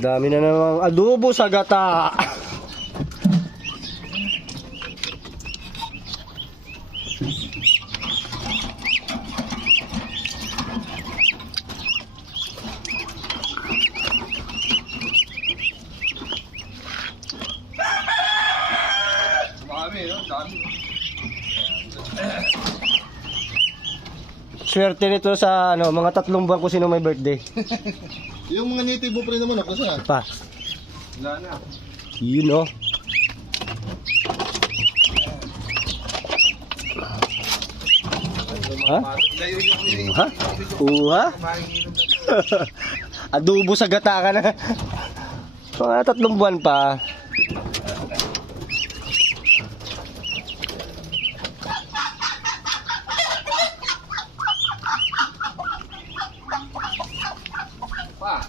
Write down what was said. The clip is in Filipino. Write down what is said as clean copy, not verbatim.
Dami na namang adobo sa gata. Swerte nito sa ano, mga 3 buwan ko sino may birthday. Yung mga native mo pre naman ako saan? Pa. Wala na. You know. Ha? Layo yung Uha? Uha? Adobo sa gata ka na. Mga 3 buwan pa. pa.